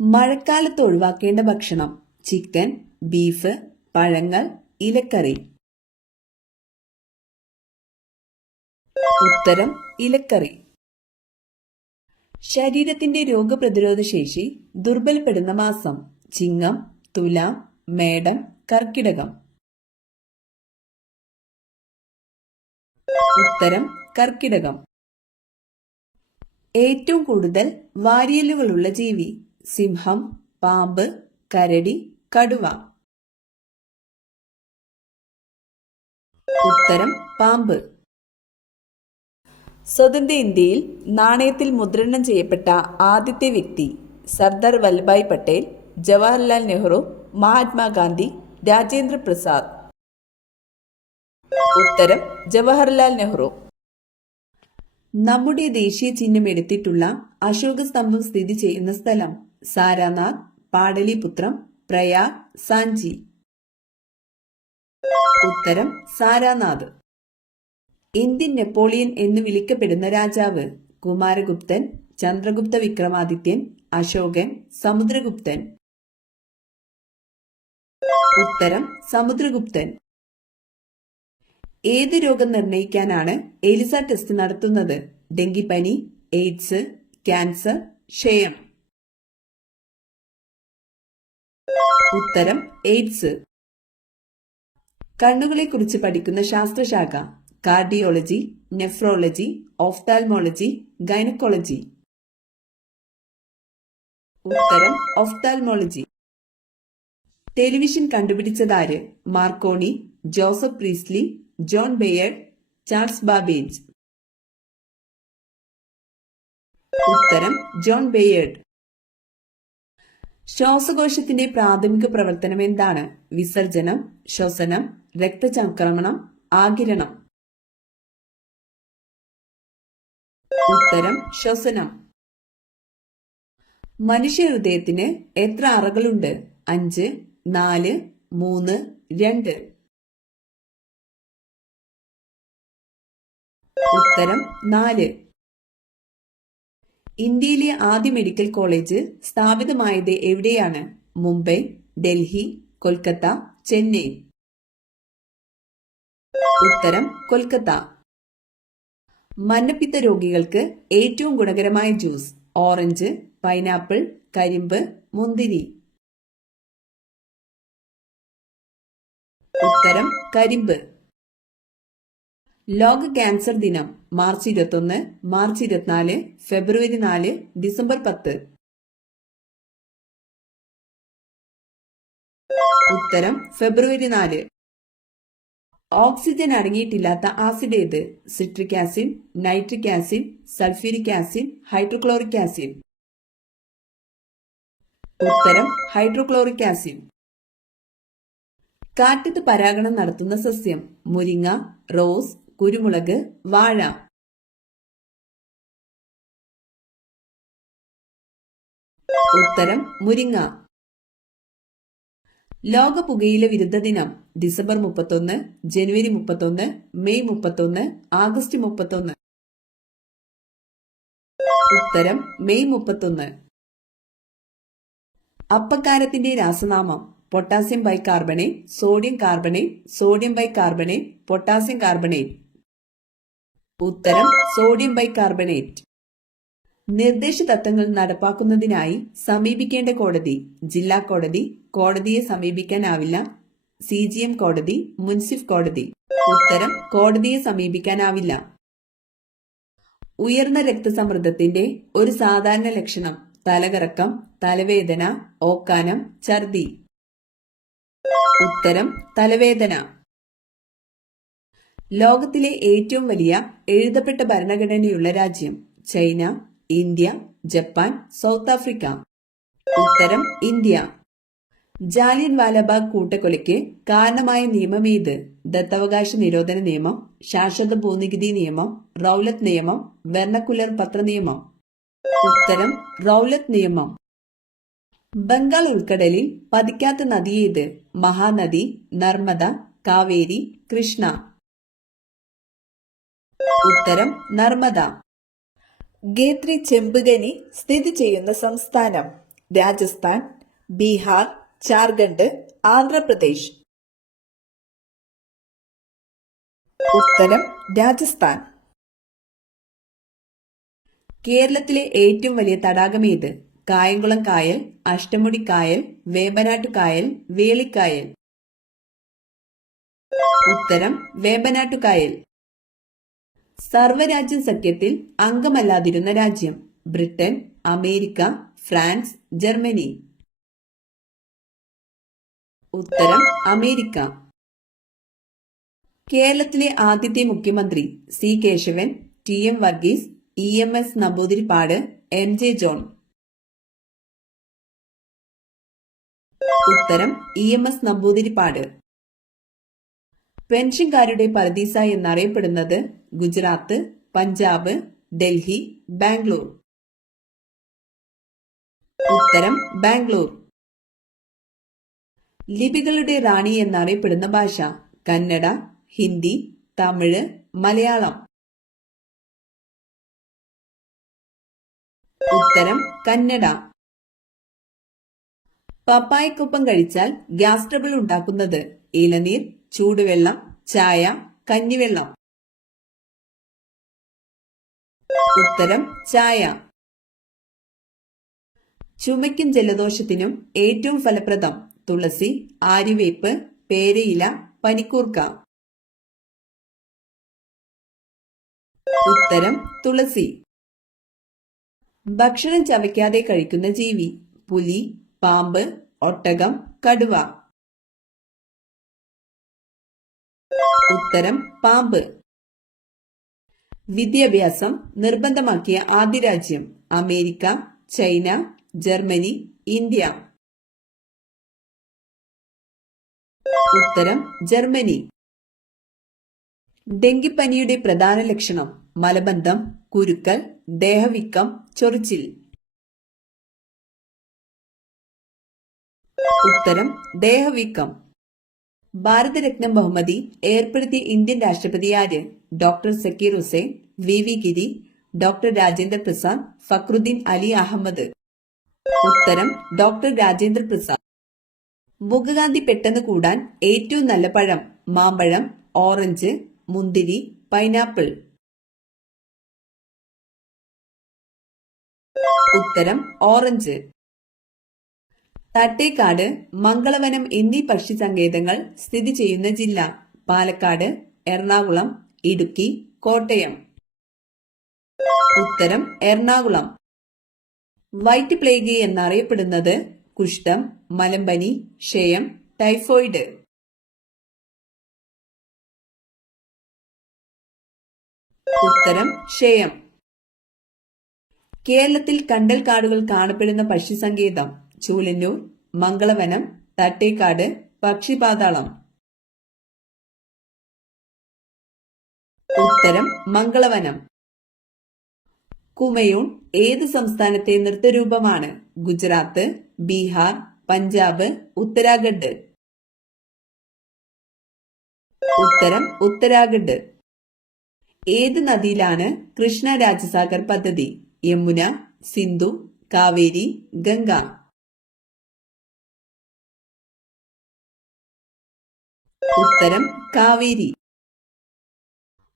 മഴക്കാലത്ത് ഒഴിവാക്കേണ്ട ഭക്ഷണം: ചിക്കൻ, ബീഫ്, പഴങ്ങൾ, ഇലക്കറി. ഉത്തരം ഇലക്കറി. ശരീരത്തിന്റെ രോഗപ്രതിരോധ ശേഷി ദുർബലപ്പെടുന്ന മാസം: ചിങ്ങം, തുലാം, മേടം, കർക്കിടകം. ഉത്തരം കർക്കിടകം. ഏറ്റവും കൂടുതൽ വാരിയെല്ലുകളുള്ള ജീവി: സിംഹം, പാമ്പ്, കരടി, കടുവ. ഉത്തരം പാമ്പ്. സ്വതന്ത്ര ഇന്ത്യയിൽ നാണയത്തിൽ മുദ്രണം ചെയ്യപ്പെട്ട ആദ്യത്തെ വ്യക്തി: സർദാർ വല്ലഭായ് പട്ടേൽ, ജവഹർലാൽ നെഹ്റു, മഹാത്മാഗാന്ധി, രാജേന്ദ്ര പ്രസാദ്. ഉത്തരം ജവഹർലാൽ നെഹ്റു. നമ്മുടെ ദേശീയ ചിഹ്നം എടുത്തിട്ടുള്ള അശോക സ്തംഭം സ്ഥിതി ചെയ്യുന്ന സ്ഥലം: സാരാനാഥ്, പാടലിപുത്രം, പ്രയാഗ്, സാഞ്ചി. ഉത്തരം സാരാനാഥ്. ഇന്ത്യൻ നെപ്പോളിയൻ എന്ന് വിളിക്കപ്പെടുന്ന രാജാവ്: കുമാരഗുപ്തൻ, ചന്ദ്രഗുപ്ത വിക്രമാദിത്യൻ, അശോകൻ, സമുദ്രഗുപ്തൻ. ഉത്തരം സമുദ്രഗുപ്തൻ. ഏത് രോഗം നിർണയിക്കാനാണ് എലിസ ടെസ്റ്റ് നടത്തുന്നത്? ഡെങ്കിപ്പനി, എയ്ഡ്സ്, ക്യാൻസർ, ക്ഷയം. ഉത്തരം എയ്ഡ്സ്. കണ്ണുകളെ കുറിച്ച് പഠിക്കുന്ന ശാസ്ത്രശാഖ: കാർഡിയോളജി, നെഫ്രോളജി, ഓഫ്താൽമോളജി, ഗൈനക്കോളജി. ഉത്തരം ഓഫ്താൽമോളജി. ടെലിവിഷൻ കണ്ടുപിടിച്ചതാര്? Marconi, Joseph Priestley, John Baird, Charles Babbage. ഉത്തരം ജോൺ ബെയർഡ്. ശ്വാസകോശത്തിന്റെ പ്രാഥമിക പ്രവർത്തനം എന്താണ്? വിസർജനം, ശ്വസനം, രക്തചംക്രമണം, ആഗിരണം. ഉത്തരം ശ്വസനം. മനുഷ്യ ഹൃദയത്തിന് എത്ര അറകളുണ്ട്? 5, 4, 3, 2. ഉത്തരം 4. ഇന്ത്യയിലെ ആദ്യ മെഡിക്കൽ കോളേജ് സ്ഥാപിതമായത് എവിടെയാണ്? മുംബൈ, ഡൽഹി, കൊൽക്കത്ത, ചെന്നൈ. ഉത്തരം കൊൽക്കത്ത. മഞ്ഞപ്പിത്ത രോഗികൾക്ക് ഏറ്റവും ഗുണകരമായ ജ്യൂസ്: ഓറഞ്ച്, പൈനാപ്പിൾ, കരിമ്പ്, മുന്തിരി. ഉത്തരം കരിമ്പ്. ലോക ക്യാൻസർ ദിനം: മാർച്ച് 21, മാർച്ച് 24, ഫെബ്രുവരി 4, ഡിസംബർ 10. ഉത്തരം ഫെബ്രുവരി 4. ഓക്സിജൻ അടങ്ങിയിട്ടില്ലാത്ത ആസിഡ് ഏത്? Citric acid, nitric acid, sulphuric acid, hydrochloric acid. ഉത്തരം ഹൈഡ്രോക്ലോറിക് ആസിഡ്. കാറ്റത്ത് പരാഗണം നടത്തുന്ന സസ്യം: മുരിങ്ങ, റോസ്, കുരുമുളക്, വാഴ. ഉത്തരം മുരിങ്ങ. ലോക പുകയില വിരുദ്ധ ദിനം: ഡിസംബർ 31, ജനുവരി 31, മെയ് 31, ആഗസ്റ്റ് 31. ഉത്തരം മെയ് 31. അപ്പക്കാരത്തിന്റെ രാസനാമം: potassium bicarbonate, sodium carbonate, sodium bicarbonate, potassium carbonate. ഉത്തരം സോഡിയം ബൈകാർബണേറ്റ്. നിർദ്ദേശ തത്വങ്ങൾ നടപ്പാക്കുന്നതിനായി സമീപിക്കേണ്ട കോടതി: ജില്ലാ കോടതി, കോടതിയെ സമീപിക്കാനാവില്ല, CGM കോടതി, മുൻസിഫ് കോടതി. ഉത്തരം കോടതിയെ സമീപിക്കാനാവില്ല. ഉയർന്ന രക്തസമ്മർദ്ദത്തിന്റെ ഒരു സാധാരണ ലക്ഷണം: തലകറക്കം, തലവേദന, ഓക്കാനം, ഛർദി. ഉത്തരം തലവേദന. ലോകത്തിലെ ഏറ്റവും വലിയ എഴുതപ്പെട്ട ഭരണഘടനയുള്ള രാജ്യം: China, India, Japan, south Africa. ഉത്തരം ഇന്ത്യ. ജാലിയൻ വാലാബാഗ് കൂട്ടക്കൊലയ്ക്ക് കാരണമായ നിയമം ഏത്? ദത്തവകാശ നിരോധന നിയമം, ശാശ്വത ഭൂനികുതി നിയമം, റൗലത്ത് നിയമം, വെർണക്കുലർ പത്ര നിയമം. ഉത്തരം റൗലത്ത് നിയമം. ബംഗാൾ ഉൾക്കടലിൽ പതിക്കാത്ത നദി ഏത്? മഹാനദി, നർമ്മദ, കാവേരി, കൃഷ്ണ. ഉത്തരം നർമ്മദ. ഗേത്രി ചെമ്പുകനി സ്ഥിതി ചെയ്യുന്ന സംസ്ഥാനം: രാജസ്ഥാൻ, ബീഹാർ, ജാർഖണ്ഡ്, ആന്ധ്രാപ്രദേശ്. ഉത്തരം രാജസ്ഥാൻ. കേരളത്തിലെ ഏറ്റവും വലിയ തടാകം ഏത്? കായംകുളം കായൽ, അഷ്ടമുടി കായൽ, വേമ്പനാട്ടു കായൽ, വേളിക്കായൽ. ഉത്തരം വേമ്പനാട്ടു കായൽ. സർവ്വരാജ്യ സഖ്യത്തിൽ അംഗമല്ലാതിരുന്ന രാജ്യം? Britain, America, France, Germany. ഉത്തരം അമേരിക്ക. കേരളത്തിലെ ആദ്യത്തെ മുഖ്യമന്ത്രി? C Keshavan, T M Varghese, E M S Namboodiripad, M J John. ഉത്തരം ഇ എം എസ് നമ്പൂതിരിപ്പാട്. പെൻഷൻകാരുടെ പരദീസ എന്നറിയപ്പെടുന്നത്? ഗുജറാത്ത്, പഞ്ചാബ്, ഡൽഹി, ബാംഗ്ലൂർ. ഉത്തരം ബാംഗ്ലൂർ. ലിപികളുടെ റാണി എന്നറിയപ്പെടുന്ന ഭാഷ? കന്നഡ, ഹിന്ദി, തമിഴ്, മലയാളം. ഉത്തരം കന്നഡ. പപ്പായക്കൊപ്പം കഴിച്ചാൽ ഗ്യാസ് ട്രബിൾ ഉണ്ടാക്കുന്നത്? ഇളനീർ, ചൂടുവെള്ളം, ചായ, കഞ്ഞിവെള്ളം. ഉത്തരം ചായ. ചുമയ്ക്കും ജലദോഷത്തിനും ഏറ്റവും ഫലപ്രദം? തുളസി, ആര്യവേപ്പ്, പേരയില, പനിക്കൂർക്ക. ഉത്തരം തുളസി. ഭക്ഷണം ചവയ്ക്കാതെ കഴിക്കുന്ന ജീവി? പുലി, പാമ്പ്, ഒട്ടകം, കടുവ. ഉത്തരം പാമ്പ്. വിദ്യാഭ്യാസം നിർബന്ധമാക്കിയ ആദ്യ രാജ്യം? America, China, Germany, India. ഉത്തരം ജർമ്മനി. ഡെങ്കിപ്പനിയുടെ പ്രധാന ലക്ഷണം? മലബന്ധം, കുരുക്കൽ, ദേഹവീക്കം, ചൊറിച്ചിൽ. ഉത്തരം ദേഹവീക്കം. ഭാരതരത്ന ബഹുമതി ഏർപ്പെടുത്തിയ ഇന്ത്യൻ രാഷ്ട്രപതി ആര്? Doctor Zakir Hussain, V V Giri, doctor Rajendra Prasad, Fakhruddin Ali Ahmed. ഉത്തരം ഡോക്ടർ രാജേന്ദ്ര പ്രസാദ്. മുഖകാന്തി പെട്ടെന്ന് കൂടാൻ ഏറ്റവും നല്ല പഴം? മാമ്പഴം, ഓറഞ്ച്, മുന്തിരി, പൈനാപ്പിൾ. ഉത്തരം ഓറഞ്ച്. തട്ടേക്കാട്, മംഗളവനം എന്നീ പക്ഷി സങ്കേതങ്ങൾ സ്ഥിതി ചെയ്യുന്ന ജില്ല? പാലക്കാട്, എറണാകുളം, ഇടുക്കി, കോട്ടയം. ഉത്തരം എറണാകുളം. വൈറ്റ് പ്ലേഗ് എന്നറിയപ്പെടുന്നത്? കുഷ്ഠം, മലമ്പനി, ക്ഷയം, ടൈഫോയിഡ്. ഉത്തരം ക്ഷയം. കേരളത്തിൽ കണ്ടൽ കാടുകൾ കാണപ്പെടുന്ന പക്ഷി സങ്കേതം? ചൂലന്നൂർ, മംഗളവനം, തട്ടേക്കാട്, പക്ഷിപാതാളം. ഉത്തരം മംഗളവനം. കുമയൂൺ ഏത് സംസ്ഥാനത്തെ നൃത്തരൂപമാണ്? ഗുജറാത്ത്, ബീഹാർ, പഞ്ചാബ്, ഉത്തരാഖണ്ഡ്. ഉത്തരം ഉത്തരാഖണ്ഡ്. ഏത് നദിയിലാണ് കൃഷ്ണ രാജസാഗർ പദ്ധതി? യമുന, സിന്ധു, കാവേരി, ഗംഗ. ഉത്തരം കാവേരി.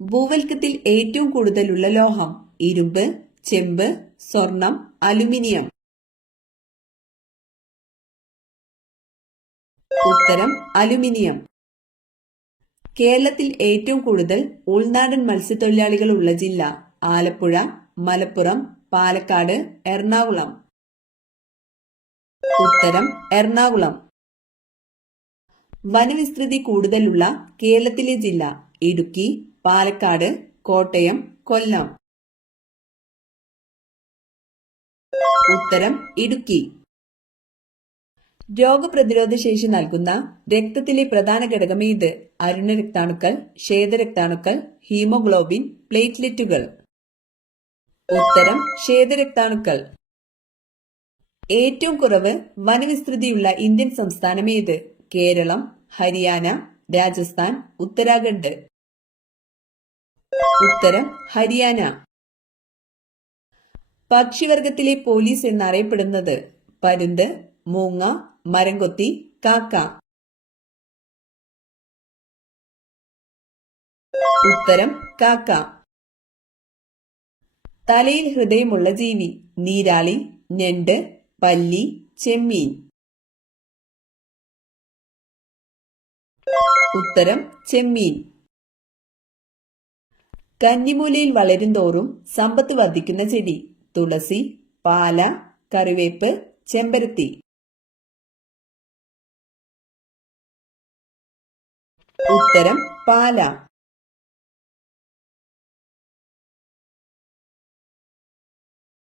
ഭൂവൽക്കത്തിൽ ഏറ്റവും കൂടുതലുള്ള ലോഹം? ഇരുമ്പ്, ചെമ്പ്, സ്വർണം, അലുമിനിയം. ഉത്തരം അലുമിനിയം. കേരളത്തിൽ ഏറ്റവും കൂടുതൽ ഉൾനാടൻ മത്സ്യത്തൊഴിലാളികൾ ഉള്ള ജില്ല? ആലപ്പുഴ, മലപ്പുറം, പാലക്കാട്, എറണാകുളം. ഉത്തരം എറണാകുളം. വനവിസ്തൃതി കൂടുതലുള്ള കേരളത്തിലെ ജില്ല? ഇടുക്കി, പാലക്കാട്, കോട്ടയം, കൊല്ലം. ഉത്തരം ഇടുക്കി. രോഗപ്രതിരോധ ശേഷി നൽകുന്ന രക്തത്തിലെ പ്രധാന ഘടകം ഏത്? അരുണ രക്താണുക്കൾ, ശ്വേതരക്താണുക്കൾ, ഹീമോഗ്ലോബിൻ, പ്ലേറ്റ്ലെറ്റുകൾ. ഉത്തരം ശ്വേതരക്താണുക്കൾ. ഏറ്റവും കുറവ് വനവിസ്തൃതിയുള്ള ഇന്ത്യൻ സംസ്ഥാനം ഏത്? കേരളം, ഹരിയാന, രാജസ്ഥാൻ, ഉത്തരാഖണ്ഡ്. ഉത്തരം ഹരിയാന. പക്ഷിവർഗത്തിലെ പോലീസ് എന്നറിയപ്പെടുന്നത്? പരുന്ത്, മൂങ്ങ, മരംകൊത്തി, കാക്ക. ഉത്തരം കാക്ക. തലയിൽ ഹൃദയമുള്ള ജീവി: നീരാളി, ഞണ്ട്, പല്ലി, ചെമ്മീൻ. ഉത്തരം ചെമ്മീൻ. കന്നിമൂലയിൽ വളരും തോറും സമ്പത്ത് വർദ്ധിക്കുന്ന ചെടി: തുളസി, പാല, കറിവേപ്പ്, ചെമ്പരത്തി. ഉത്തരം പാല.